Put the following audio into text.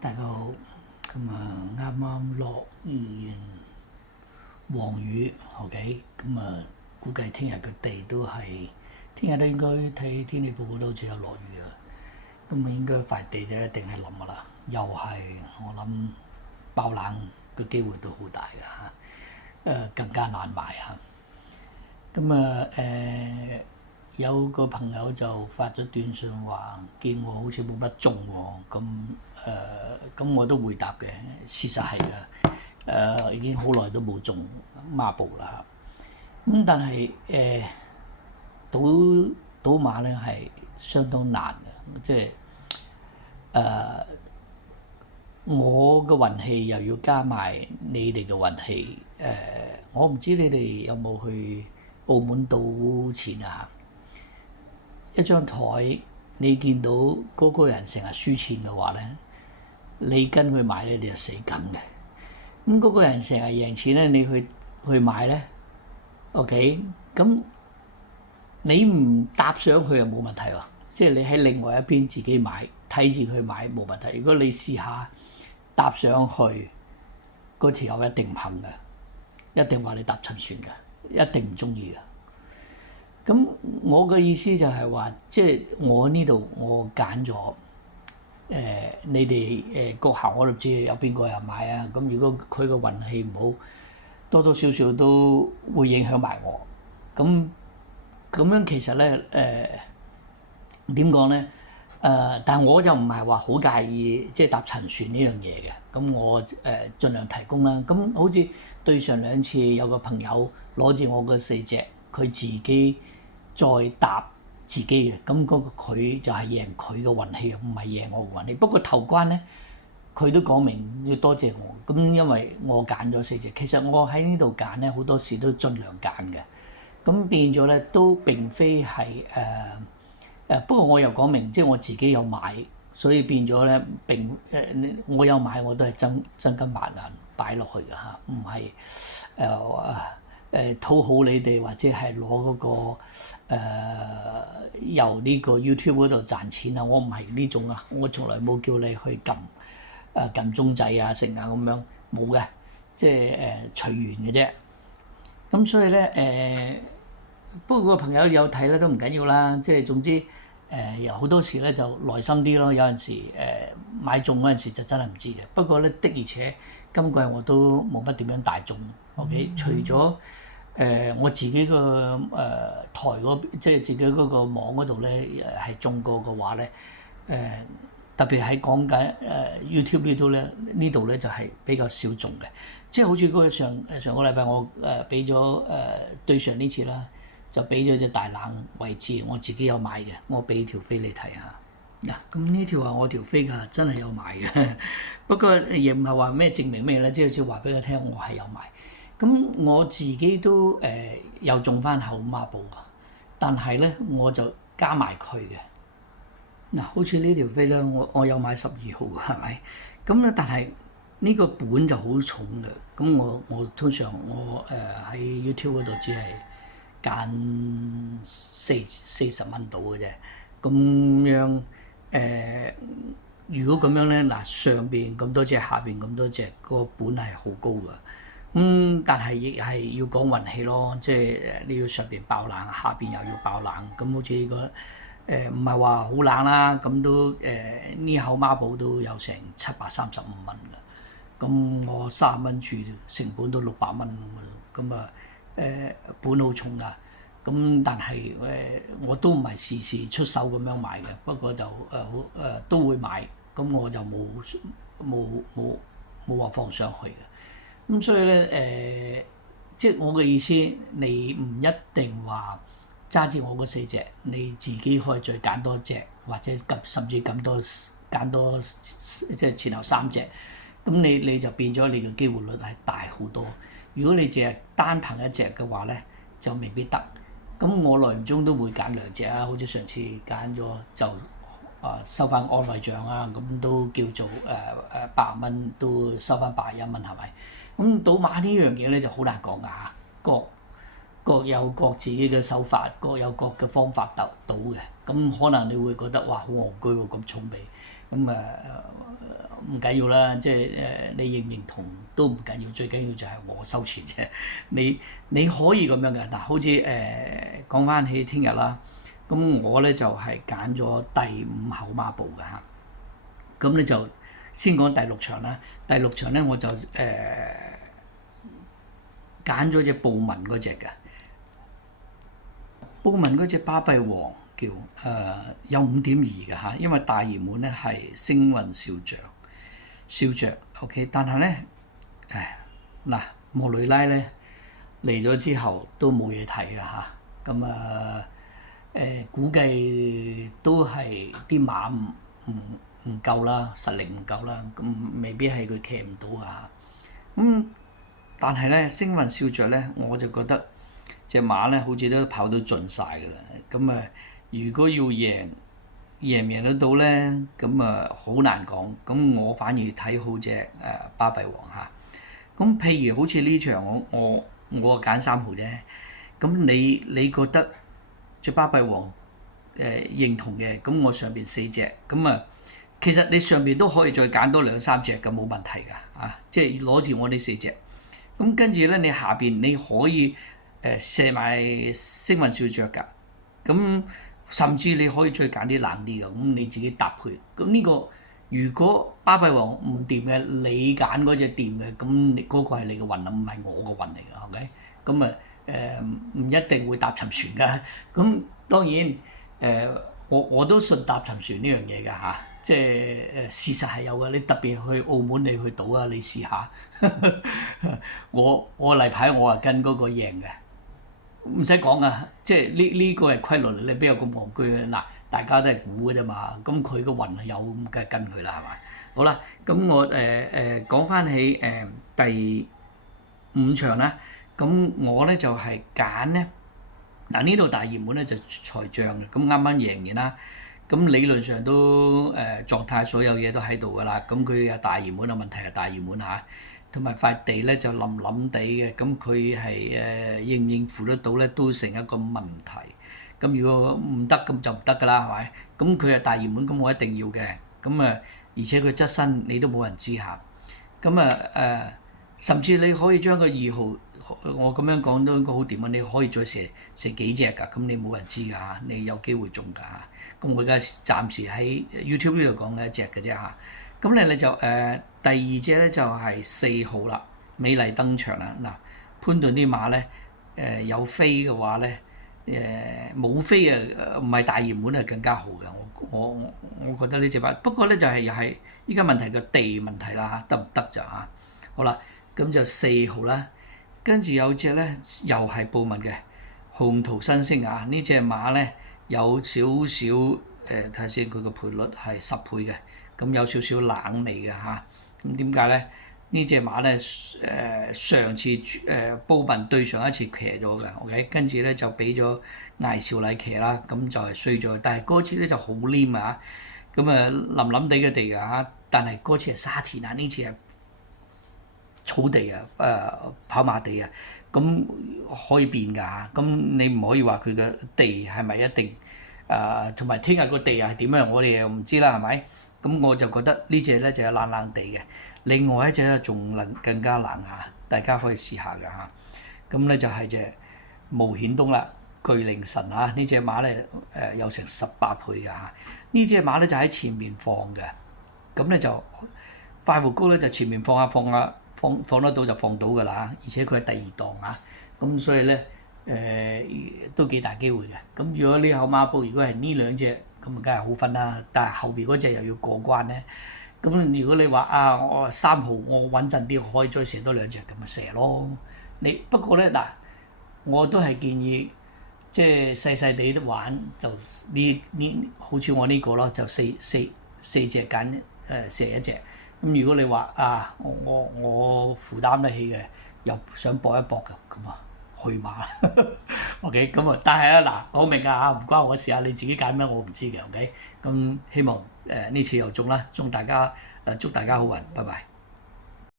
大家好，咁啱啱落完黃雨，OK，估計聽日嘅地都係，聽日都應該睇天氣報告都好似有落雨啊，咁應該塊地就一定係冧噶啦，又係我諗爆冷嘅機會都好大㗎嚇，更加難買嚇。有個朋友就發咗短信話，見我好似冇乜中喎，咁我都回答嘅，事實係嘅，已經好耐都冇中孖寶啦。但係賭馬咧係相當難嘅，即係我嘅運氣又要加埋你哋嘅運氣，我唔知你哋有冇去澳門賭錢啊？一張台你見到嗰個人成日輸錢嘅話咧，你跟佢買咧你就死梗嘅。咁嗰個人成日贏錢咧，你去買咧 ，OK，咁你唔搭上去又冇問題喎，即係你喺另外一邊自己買，睇住佢買冇問題。如果你試下搭上去，嗰條友一定唔肯嘅，一定話你搭沉船嘅，一定唔中意嘅。咁我嘅意思就係話，即係我呢度我揀咗你哋個行我都知有邊個人買啊。咁如果佢個運氣唔好，多多少少都會影響埋我。咁樣其實咧點講咧？但我就唔係話好介意即係搭沉船呢樣嘢嘅。咁我盡量提供啦。咁好似對上兩次有個朋友攞住我嗰4隻，佢自己再搭自己嘅，咁嗰個佢就係贏佢嘅運氣，唔係贏我嘅運氣。不過頭關咧，佢都講明要多謝我。咁因為我揀咗4隻，其實我喺呢度揀咧好多時都盡量揀嘅。咁變咗咧都並非係不過我又講明，即係我自己有買，所以變咗咧我有買我都係真金白銀擺落去嘅嚇，唔係討好你哋或者係攞嗰個由呢個 YouTube 嗰度賺錢啊！我唔係呢種啊，我從來冇叫你去撳鐘仔啊成啊咁樣，冇嘅，即係隨緣嘅啫。咁所以咧不過個朋友有睇咧都唔緊要啦，即係總之有好多時咧就耐心啲咯。有陣時買中嗰陣時就真係唔知嘅。不過咧的而且今季我都冇乜點樣大中。OK，除咗我自己個台嗰邊，即係自己嗰個網嗰度咧係中過嘅話咧特別喺講緊YouTube 呢度咧就係比較少中嘅。即係好似嗰個上個禮拜我俾咗對上呢次啦，就俾咗隻大冷位置，我自己有買嘅，我俾條飛你睇下。嗱，咁呢條係我條飛㗎，真係有買嘅。不過亦唔係話咩證明咩咧，即係好似話俾佢聽，我係有買。咁我自己都又中翻後孖寶㗎，但係咧我就加埋佢嘅。嗱，好似呢條飛咧，我有買12號嘅，係咪？咁咧，但係呢個本就好重嘅。咁我通常我喺 YouTube 嗰度只係揀40蚊到嘅啫。咁樣如果咁樣咧，嗱上邊咁多隻，下邊咁多隻，個本係好高㗎。但係亦係要講運氣咯，即係你要上邊爆冷，下邊又要爆冷。咁好似呢個唔係話好冷啦，咁都呢口孖寶都有成735蚊㗎。咁我30蚊注成本都600蚊咁啊本好重㗎。咁但係我都唔係時時出手咁樣買嘅，不過就都會買，咁我就冇話放上去嘅。咁所以咧即係我嘅意思，你唔一定話揸住我嗰4隻，你自己可以再揀多隻，或者甚至揀多即係前後3隻。咁你就變咗你嘅機會率係大好多。如果你淨係單憑一隻嘅話咧，就未必得。咁我耐唔中都會揀2隻啊，好似上次揀咗就收翻安慰獎啊，咁都叫做80蚊都收翻81蚊，係咪？咁賭馬呢樣嘢咧就好難講㗎嚇，各有各自己嘅手法，各有各嘅方法賭嘅。咁可能你會覺得哇好戇居喎，咁重味。咁唔緊要啦，即係你認唔認同都唔緊要，最緊要就係我收錢啫。你可以咁樣嘅嗱，好似講翻起聽日啦，咁我咧就係揀咗第5口馬步嘅嚇，咁咧就先講第6場啦。第6場咧我就揀咗隻布文嗰隻嘅，布文嗰隻巴閉王叫有5.2嘅嚇，因為大熱門咧係星雲笑着 OK， 但係咧嗱莫雷拉咧嚟咗之後都冇嘢睇嘅嚇，咁估計都係啲馬唔夠啦，實力唔夠啦，咁未必係佢騎唔到啊。咁但係咧，星雲笑着咧，我就覺得隻馬咧好似都跑到盡晒㗎啦。咁如果要贏唔贏得到咧，咁好難講。咁我反而睇好隻巴閉王嚇。咁譬如好似呢場我揀3號啫。咁你覺得隻巴閉王認同嘅？咁我上邊4隻，咁其實你上邊都可以再揀多2-3隻嘅，冇問題㗎啊！即係攞住我呢4隻。咁跟住咧，你下邊你可以射埋星雲笑着㗎。咁甚至你可以再揀啲冷啲嘅，咁你自己搭配。咁呢個如果巴閉王唔掂嘅，你揀嗰隻掂嘅，咁你嗰個係你嘅運啊，唔係我嘅運嚟㗎，係咪？咁唔一定會搭沉船㗎。咁當然我都信搭沉船呢樣嘢㗎嚇。即係事實係有嘅，你特別去澳門你去賭啊，你試下。我例牌我係跟嗰個贏嘅，唔使講啊，即係呢個係規律，你邊有咁戇居啊？嗱，大家都係估嘅啫嘛，咁佢個運係有咁梗係跟佢啦，係嘛？好啦，咁我講翻起第5場啦，咁我咧就係揀咧嗱，呢度大熱門咧就財將嘅，咁啱啱贏完啦。咁理論上都狀態所有嘢都喺度㗎啦，咁佢係大熱門啊，問題係大熱門嚇，同埋塊地咧就冧冧地嘅，咁佢係應唔應付得到咧都成一個問題。咁如果唔得咁就唔得㗎啦，係咪？咁佢係大熱門，咁我一定要嘅。咁而且佢側身你都冇人知嚇。咁甚至你可以將個2號，我咁樣講都應該好掂啊！你可以再射幾隻㗎，咁你冇人知㗎嚇，你有機會中㗎嚇。咁我而家暫時喺 YouTube 呢度講嘅一隻嘅啫嚇。咁你就第2隻咧就係4號啦，美麗登場啦。嗱，潘頓啲馬咧有飛嘅話咧冇飛唔係大熱門係更加好嘅。我覺得呢隻馬，不過咧就係又係依家問題個地問題啦嚇，得唔得就嚇？好啦，咁就4號啦，跟住有隻咧又係布文嘅鴻圖新星啊！呢隻馬咧有少少睇下先，佢個賠率係10倍嘅，咁有少少冷味嘅嚇。咁點解咧？呢隻馬咧上次布文對上一次騎咗嘅 ，OK， 跟住咧就俾咗艾少禮騎啦，咁就係衰咗。但係嗰次咧就好黏啊，咁冧冧地嘅地啊，但係嗰次係沙田啊，呢次係草地啊，跑馬地啊，咁可以變㗎嚇。咁你唔可以話佢嘅地係咪一定同埋聽日個地係點樣？我哋又唔知啦，係咪？咁我就覺得呢隻咧就有冷冷地嘅。另外一隻咧仲更加冷嚇，大家可以試下㗎嚇。咁咧就係隻巫顯東啦，巨靈神嚇，呢隻馬咧有成18倍㗎嚇。呢隻馬咧就喺前面放嘅，咁咧就快活谷咧就前面放得到就放到㗎啦，而且佢係第2檔嚇，咁所以咧都幾大機會嘅。咁如果呢口馬步如果係呢2隻，咁梗係好分啦。但係後邊嗰隻又要過關咧。咁如果你話我3號我穩陣啲，可以再射多2隻，咁咪射咯。不過咧嗱，我都係建議即係細細地都玩，就呢好似我呢個咯，就四隻揀射1隻。咁如果你話我負擔得起嘅，又想搏一搏嘅，咁去馬 OK， 咁但係嗱，我明㗎嚇，唔關我事啊，你自己揀咩我唔知嘅 OK。咁希望呢次又中啦，祝大家好運，拜拜。